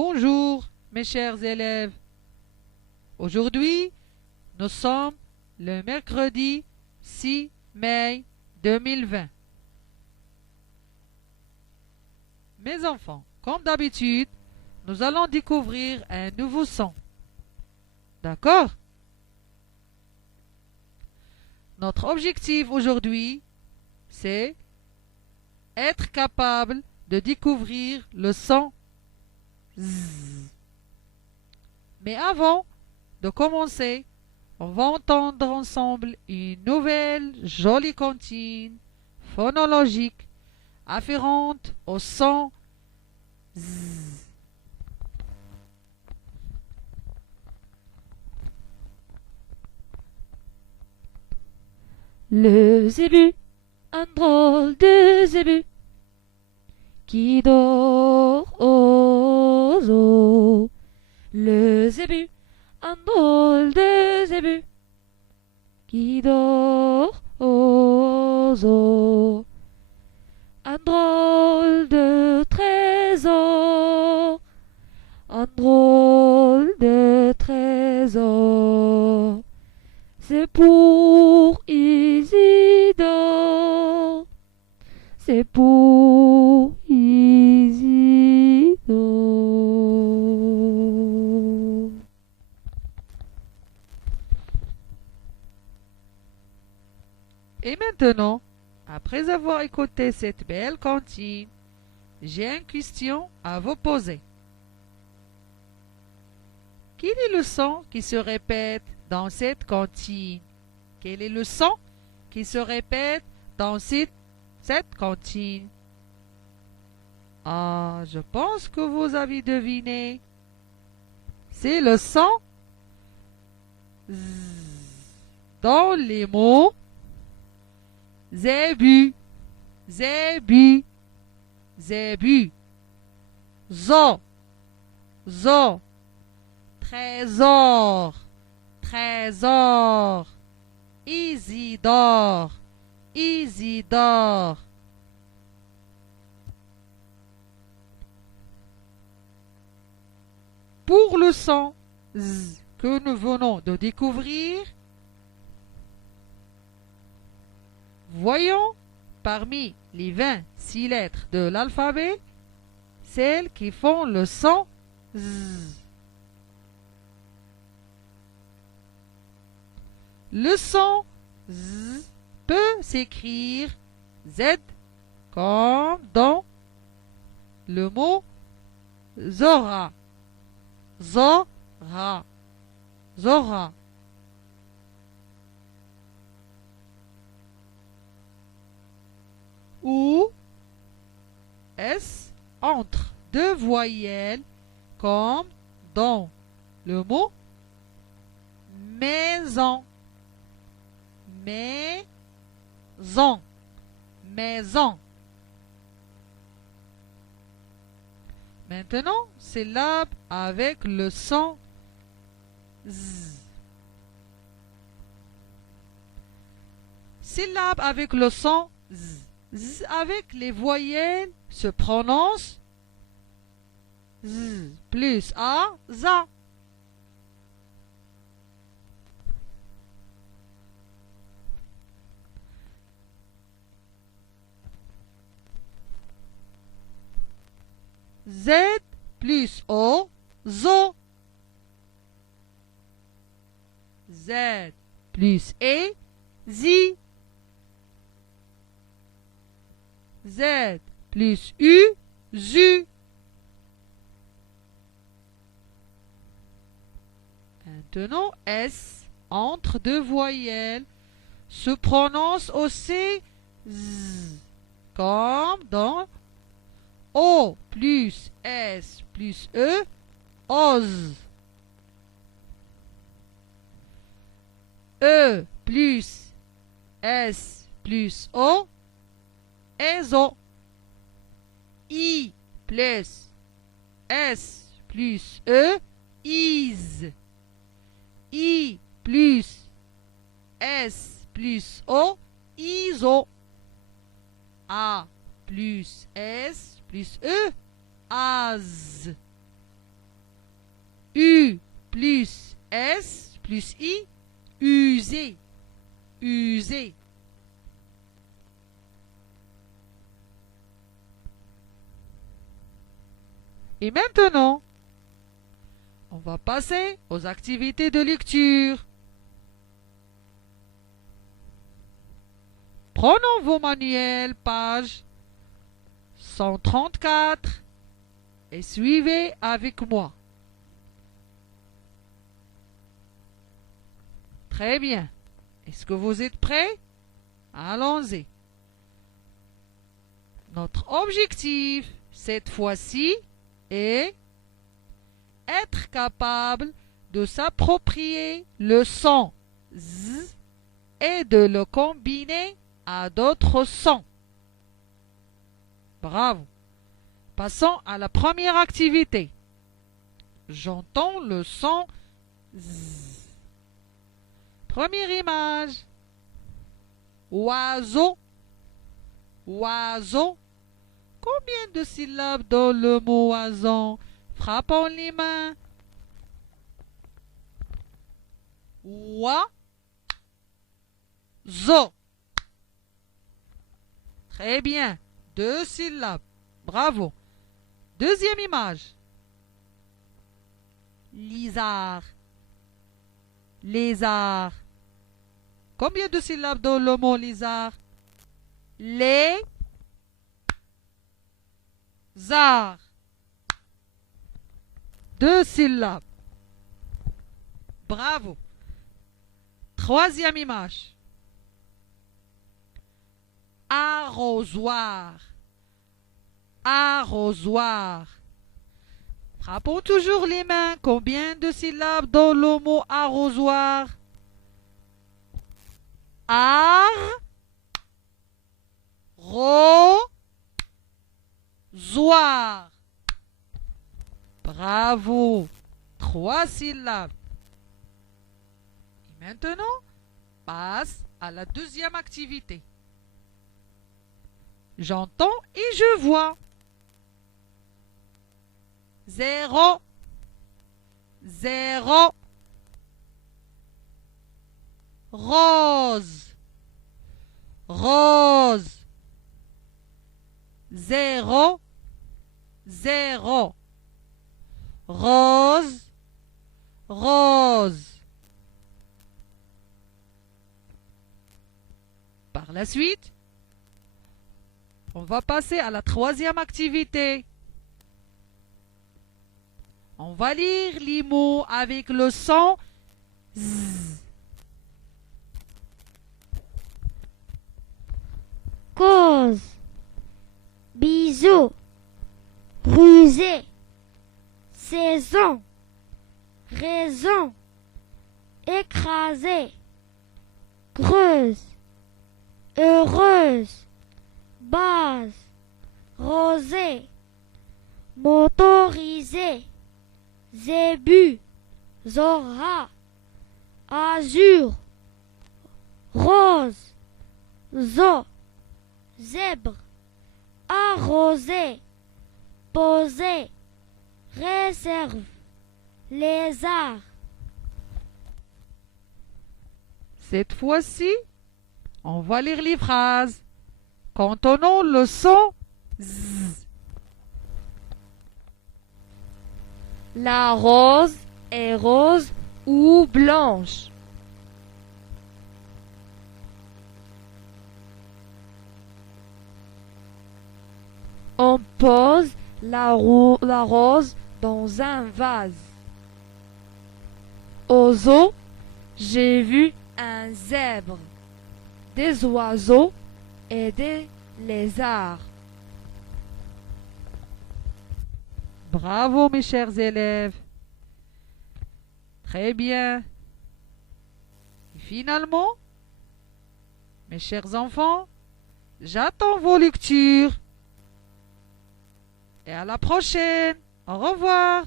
Bonjour mes chers élèves. Aujourd'hui, nous sommes le mercredi 6 mai 2020. Mes enfants, comme d'habitude, nous allons découvrir un nouveau son. D'accord? Notre objectif aujourd'hui, c'est être capable de découvrir le son Z. Mais avant de commencer, on va entendre ensemble une nouvelle jolie comptine phonologique afférente au son Z. Le zébu, un drôle de zébu, qui dort aux eaux. Le zébu, un drôle de zébu, qui dort aux eaux. Un drôle de trésor, un drôle de trésor. C'est pour Isidore, c'est pour Isidore. Et maintenant, après avoir écouté cette belle comptine, j'ai une question à vous poser. Quel est le son qui se répète dans cette comptine? Quel est le son qui se répète dans cette comptine? Ah, je pense que vous avez deviné. C'est le son Z. Dans les mots zébu, zébu, zébu, zo, zo, trésor, trésor, Isidore, Isidore. Pour le son Z que nous venons de découvrir, voyons parmi les 26 lettres de l'alphabet celles qui font le son Z. Le son Z peut s'écrire Z comme dans le mot Zora. Zora. Zora. Ou S entre deux voyelles comme dans le mot maison. Maison. Maison. Maintenant, syllabe avec le son Z. Syllabe avec le son Z. Z avec les voyelles se prononce Z plus A, za. Z plus O, zo. Z plus E, zi. Z plus U, zu. Maintenant, S entre deux voyelles se prononce aussi Z, comme dans O plus S plus E, ose. E plus S plus O, ezo. I plus S plus E, is. I plus S plus O, iso. A plus S plus E, as. U plus S plus I, user, user. Et maintenant, on va passer aux activités de lecture. Prenons vos manuels, page 134, et suivez avec moi. Très bien. Est-ce que vous êtes prêts? Allons-y. Notre objectif, cette fois-ci, est être capable de s'approprier le son Z et de le combiner à d'autres sons. Bravo. Passons à la première activité. J'entends le son Z. Première image. Oiseau. Oiseau. Combien de syllabes dans le mot oiseau? Frappons les mains. Zo. Très bien. 2 syllabes. Bravo. Deuxième image. Lézard. Lézard. Combien de syllabes dans le mot lézard? Les. Zard. 2 syllabes. Bravo. Troisième image. Arrosoir. Arrosoir. Frappons toujours les mains. Combien de syllabes dans le mot arrosoir? Arrosoir. Bravo. 3 syllabes. Et maintenant, passe à la deuxième activité. J'entends et je vois. 0, 0. Rose, rose. 0, 0. Rose, rose. Par la suite, on va passer à la troisième activité. On va lire les mots avec le son Z. Cause, bisou, rusé, saison, raison, écrasé, creuse, heureuse, base, rosée, motorisé, zébu, zora, azur, rose, zo, zèbre, arrosé, posé, réserve, lézard. Cette fois-ci, on va lire les phrases. Contenons le son Z. La rose est rose ou blanche. On pose la rose dans un vase. Au zoo, j'ai vu un zèbre, des oiseaux et des lézards. Bravo mes chers élèves. Très bien. Et finalement, mes chers enfants, j'attends vos lectures. Et à la prochaine. Au revoir.